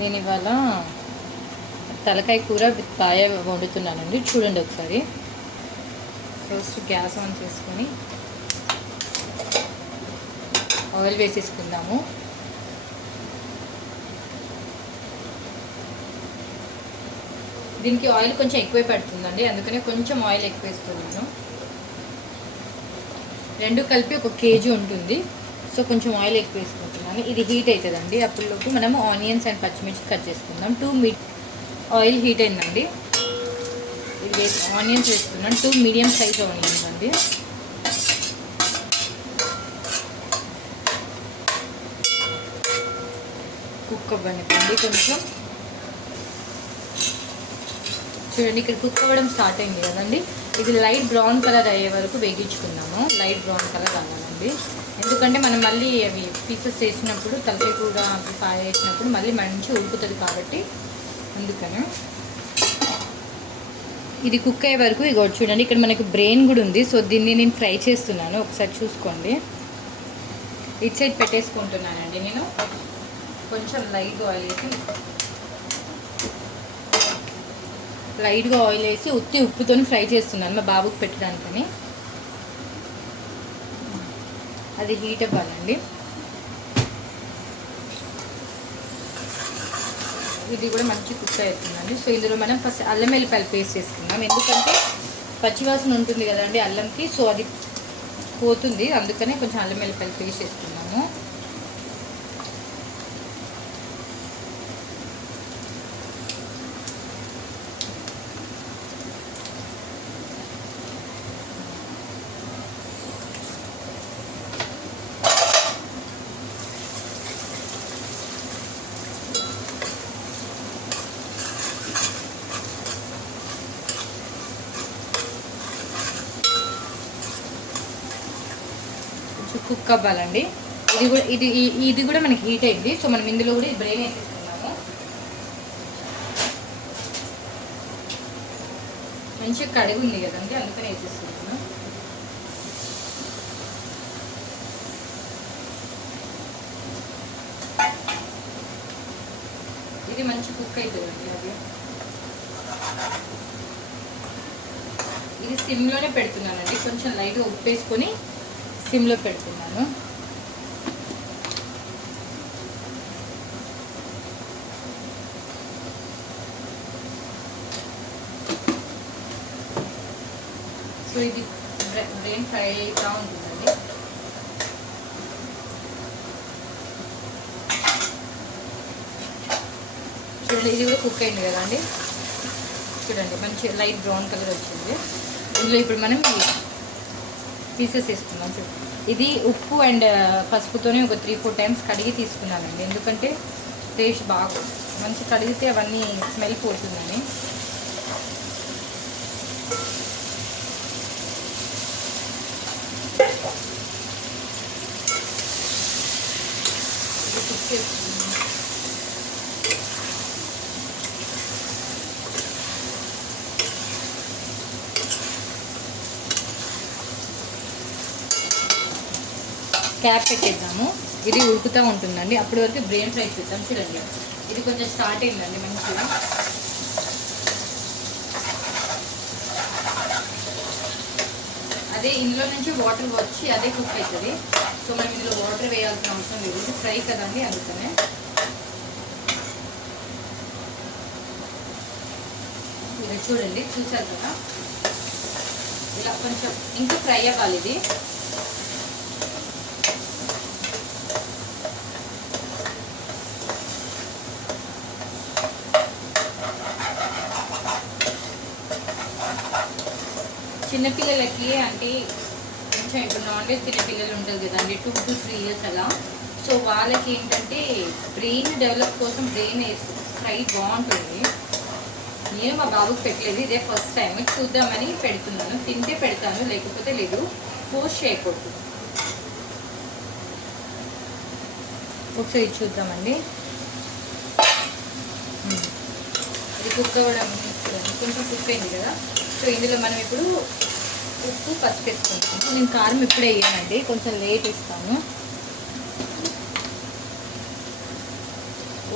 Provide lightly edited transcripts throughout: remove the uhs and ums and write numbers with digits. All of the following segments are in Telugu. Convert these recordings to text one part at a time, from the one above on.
నేను ఇవాళ తలకాయ కూర విత్ పాయ వండుతున్నానండి. చూడండి ఒకసారి. ఫస్ట్ గ్యాస్ ఆన్ చేసుకొని ఆయిల్ వేసేసుకుందాము. దీనికి ఆయిల్ కొంచెం ఎక్కువే పడుతుందండి, అందుకనే కొంచెం ఆయిల్ ఎక్కువ వేస్తున్నాను. రెండు కలిపి 1 kg ఉంటుంది, సో కొంచెం ఆయిల్ ఎక్కువ వేసుకుంటున్నాను. ఇది హీట్ అవుతుందండి, అప్పటిలోపు మనము ఆనియన్స్ అండ్ పచ్చిమిర్చి కట్ చేసుకుందాం. ఆయిల్ హీట్ అయిందండి, ఇది ఆనియన్స్ వేస్తున్నాను. 2 మీడియం సైజ్ ఆనియన్స్ అండి. కుక్ అవ్వనివ్వండి కొంచెం. చూడండి, ఇక్కడ కుక్ అవ్వడం స్టార్ట్ అయింది కదండి. ఇది లైట్ బ్రౌన్ కలర్ అయ్యే వరకు వేగించుకుందాము. లైట్ బ్రౌన్ కలర్ అవ్వాలండి, ఎందుకంటే మనం మళ్ళీ అవి పీసెస్ వేసినప్పుడు తలకాయ కూర ఫ్రై వేసినప్పుడు మళ్ళీ మంచి ఉడుకుతుంది కాబట్టి అందుకని. ఇది కుక్ అయ్యే వరకు ఇగో చూడండి, ఇక్కడ మనకు బ్రెయిన్ కూడా ఉంది. సో దీన్ని నేను ఫ్రై చేస్తున్నాను, ఒకసారి చూసుకోండి. ఇటు సైడ్ పెట్టేసుకుంటున్నానండి నేను. కొంచెం లైట్గా ఆయిల్ వేసి ఉత్తి ఉప్పుతో ఫ్రై చేస్తున్నాను మా బాబుకి పెట్టడానికని. అది హీట్ అవ్వాలండి. ఇది కూడా మంచి కుక్ అవుతుందండి. సో ఇందులో మనం ఫస్ట్ అల్లం వెల్లిపాయలు పేస్ట్ చేసుకుందాం, ఎందుకంటే పచ్చివాసన ఉంటుంది కదండి అల్లంకి, సో అది పోతుంది, అందుకనే కొంచెం అల్లం వెల్లిపాయలు పేస్ట్ చేసుకున్నాము. కుక్ అవ్వాలండి. ఇది కూడా మనకి హీట్ అయింది, సో మనం ఇందులో కూడా బ్రెయిన్ వేసేసుకున్నాము. మంచిగా కడుగు ఉంది కదండి, అందుకని వేసేస్తున్నాము. ఇది మంచి కుక్ అవుతుందండి. అది ఇది సిమ్లోనే పెడుతున్నానండి, కొంచెం లైట్గా ఉప్పు వేసుకొని సిమ్లో పెడుతున్నాను. సో ఇది బ్రెయిన్ ఫ్రై అవుతూ ఉంటుందండి. చూడండి, ఇది కూడా కుక్ అయింది కదండి. చూడండి, మంచి లైట్ బ్రౌన్ కలర్ వచ్చింది. ఇందులో ఇప్పుడు మనం పీసెస్ వేసుకున్నాం. ఇది ఉప్పు అండ్ పసుపుతోనే ఒక 3-4 టైమ్స్ కడిగి తీసుకున్నానండి, ఎందుకంటే టేస్ట్ బాగా మంచి కడిగితే అవన్నీ స్మెల్ పోతుందని. కుక్ చేసుకున్నాను. క్యాప్ పెట్టేద్దాము, ఇది ఉడుకుతూ ఉంటుందండి. అప్పటి వరకు బ్రెయిన్ ఫ్రై చేద్దాం. చూడండి, ఇది కొంచెం స్టార్ట్ అయిందండి మంచిగా. అదే ఇందులో నుంచి వాటర్ వచ్చి అదే కుక్ అవుతుంది, సో మనం ఇందులో వాటర్ వేయాల్సిన అవసరం లేదు, ఇది ఫ్రై కదండి అందుకనే. ఇది చూడండి, చూసారు కదా, ఇలా కొంచెం ఇంకా ఫ్రై అవ్వాలి ఇది. చిన్నపిల్లలకి అంటే కొంచెం ఇప్పుడు నాన్ వెజ్ తినే పిల్లలు ఉంటుంది కదండి, 2 to 3 years అలా. సో వాళ్ళకి ఏంటంటే బ్రెయిన్ డెవలప్ కోసం బ్రెయిన్ ఫ్రై బాగుంటుంది. నేను మా బాబుకి పెట్టలేదు, ఇదే ఫస్ట్ టైం చూద్దామని పెడుతున్నాను. తింటే పెడతాను, లేకపోతే లేదు, ఫోర్స్ చేయకూడదు. ఒకసారి చూద్దామండి. ఇది కుక్ అవ్వడం కొంచెం కుక్ అయింది కదా. సో ఇందులో మనం ఇప్పుడు ఉప్పు పసుపు వేసుకుంటాము. నేను కారం ఇప్పుడే వేయనండి, కొంచెం లేట్ ఇస్తాను.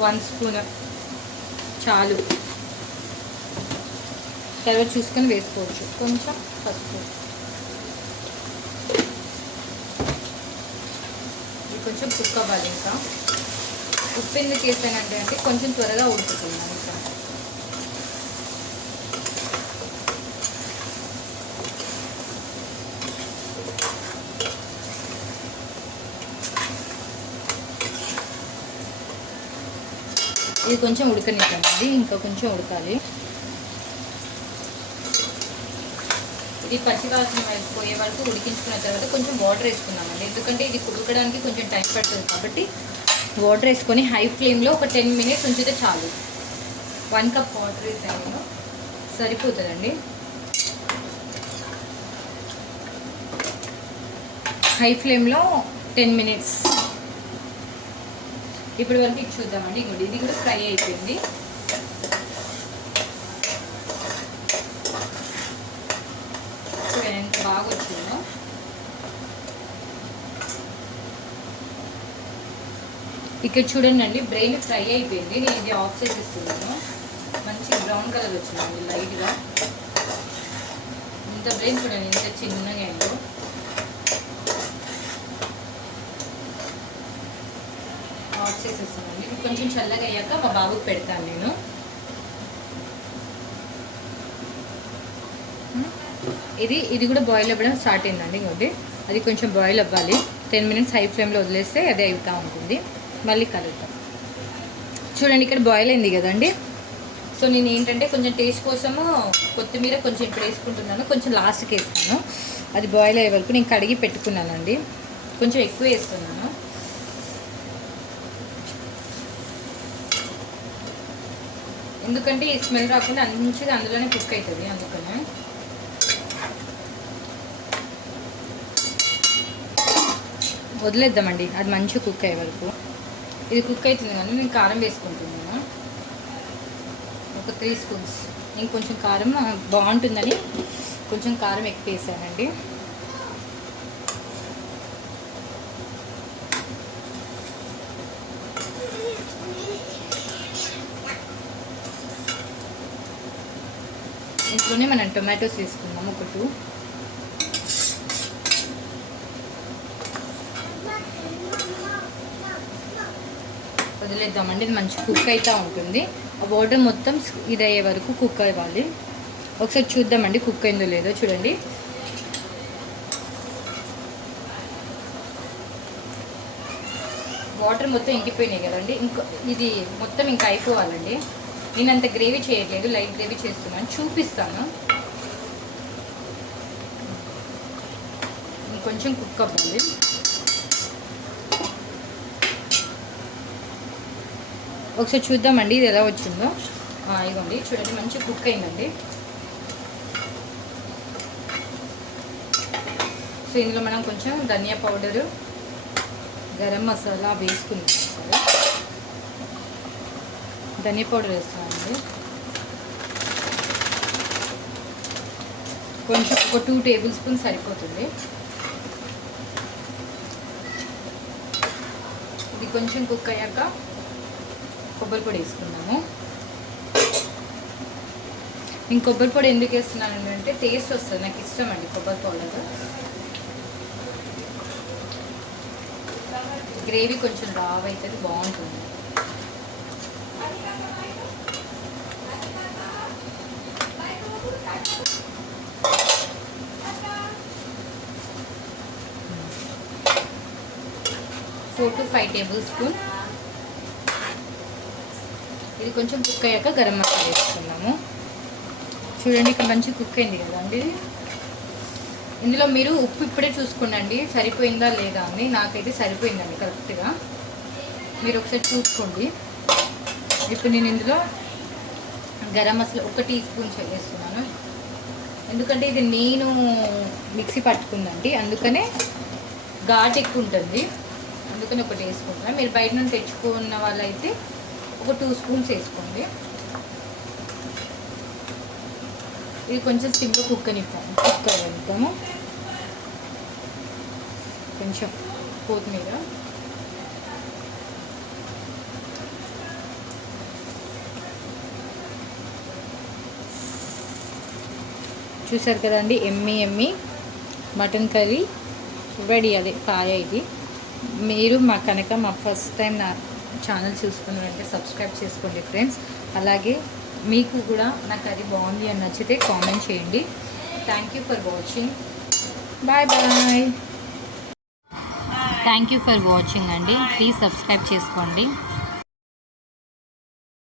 1 స్పూన్ చాలు. తర్వాత చూసుకొని వేసుకోవచ్చు. కొంచెం పసుపు, ఇది కొంచెం కుక్ అవ్వాలి. ఇంకా ఉప్పు ఎందుకు వేసానంటే కొంచెం త్వరగా ఉడుకుతుంది. ఇంకా ఇది కొంచెం ఉడకనిద్దామండి, ఇంకా కొంచెం ఉడకాలి. ఇది పచ్చివాసన పోయే వరకు ఉడికించుకున్న తర్వాత కొంచెం వాటర్ వేసుకున్నామండి. ఎందుకంటే ఇది ఉడకడానికి కొంచెం టైం పడుతుంది కాబట్టి వాటర్ వేసుకొని హై ఫ్లేమ్లో ఒక 10 minutes ఉంచితే చాలు. 1 cup వాటర్ వేసాను, సరిపోతుందండి. హై ఫ్లేమ్లో 10 minutes. ఇప్పటి వరకు ఇది చూద్దామండి. ఇది కూడా ఫ్రై అయిపోయింది. ఎంత బాగా వచ్చిందో. ఇక్కడ చూడండి అండి, బ్రెయిన్ ఫ్రై అయిపోయింది. నేను ఇది ఆఫ్ చేసేస్తున్నాను. మంచి బ్రౌన్ కలర్ వచ్చిందండి లైట్గా. ఇంత బ్రెయిన్ చూడండి ఇంత చిన్నగా అయిందో. ఆఫ్ చేసేస్తానండి. ఇది కొంచెం చల్లగా అయ్యాక మా బాబుకి పెడతాను నేను. ఇది కూడా బాయిల్ అవ్వడం స్టార్ట్ అయిందండి. ఇంకోటి అది కొంచెం బాయిల్ అవ్వాలి. 10 minutes హై ఫ్లేమ్లో వదిలేస్తే అదే అవుతూ ఉంటుంది. మళ్ళీ కలుగుతాం. చూడండి ఇక్కడ బాయిల్ అయింది కదండి. సో నేను ఏంటంటే కొంచెం టేస్ట్ కోసము కొత్తిమీర కొంచెం ఇప్పుడు వేసుకుంటున్నాను, కొంచెం లాస్ట్కి వేస్తాను. అది బాయిల్ అయ్యే వరకు నేను కడిగి పెట్టుకున్నానండి. కొంచెం ఎక్కువ వేస్తున్నాను. ఎందుకంటే ఈ స్మెల్ రాకుండా మంచిగా అందులోనే కుక్ అవుతుంది. అందుకనే వదిలేద్దామండి అది మంచిగా కుక్ అయ్యే వరకు. ఇది కుక్ అవుతుంది కానీ నేను కారం వేసుకుంటున్నాను, ఒక 3 spoons. ఇంకొంచెం కారం బాగుంటుందని కొంచెం కారం ఎక్కువ వేసానండి. ఇంట్లోనే మనం టొమాటోస్ వేసుకుందాము, ఒక 2. వదిలేద్దామండి. ఇది మంచి కుక్ అవుతూ ఉంటుంది. ఆ వాటర్ మొత్తం ఇది అయ్యే వరకు కుక్ అవ్వాలి. ఒకసారి చూద్దామండి కుక్ అయిందో లేదో. చూడండి వాటర్ మొత్తం ఇంకిపోయినాయి కదండి. ఇది మొత్తం ఇంకా అయిపోవాలండి. నేను అంత గ్రేవీ చేయట్లేదు, లైట్ గ్రేవీ చేస్తున్నాను, చూపిస్తాను. ఇంకొంచెం కుక్ అవ్వాలి. ఒకసారి చూద్దామండి ఇది ఎలా వచ్చిందో. ఇదిగోండి చూడండి మంచి కుక్ అయిందండి. సో ఇందులో మనం కొంచెం ధనియా పౌడరు, గరం మసాలా వేసుకున్నాం. ధనియా పౌడర్ వేస్తామండి. కొంచెం ఒక 2 tablespoons సరిపోతుంది. ఇది కొంచెం కుక్ అయ్యాక కొబ్బరి పొడి వేసుకున్నాము. నేను కొబ్బరి పొడి ఎందుకు వేస్తున్నాను అంటే టేస్ట్ వస్తుంది, నాకు ఇష్టం అండి కొబ్బరి పౌడర్. గ్రేవీ కొంచెం రావ్ అవుతుంది, బాగుంటుంది. Four to 5 tablespoons. ఇది కొంచెం కుక్ అయ్యాక గరం మసాలా వేసుకున్నాము. చూడండి ఇక్కడ మంచి కుక్ అయింది కదండి. ఇందులో మీరు ఉప్పు ఇప్పుడే చూసుకోండి సరిపోయిందా లేదా అని. నాకైతే సరిపోయిందండి కరెక్ట్గా. మీరు ఒకసారి చూసుకోండి. ఇప్పుడు నేను ఇందులో గరం మసాలా 1 teaspoon వేస్తున్నాను. ఎందుకంటే ఇది నేను మిక్సీ పట్టుకుందండి, అందుకనే ఘాట్ ఎక్కువ ఉంటుంది, అందుకని 1 వేసుకుంటున్నాను. మీరు బయట నుండి తెచ్చుకున్న వాళ్ళైతే ఒక 2 spoons వేసుకోండి. ఇది కొంచెం సిమ్లో కుక్ అనిద్దాము. కొంచెం కొత్తిమీర, చూసారు కదండి, ఎమ్మి మటన్ కర్రీ రెడీ. అదే పాయ ఇది. మీరు కనుక మా ఫస్ట్ టైం నా ఛానల్ చూసుకున్నారంటే సబ్స్క్రైబ్ చేసుకోండి ఫ్రెండ్స్. అలాగే మీకు కూడా నా కర్రీ బాగుంది అని నచ్చితే కామెంట్ చేయండి. Thank you for watching. Bye bye. Thank you for watching అండి. ప్లీజ్ సబ్స్క్రైబ్ చేసుకోండి.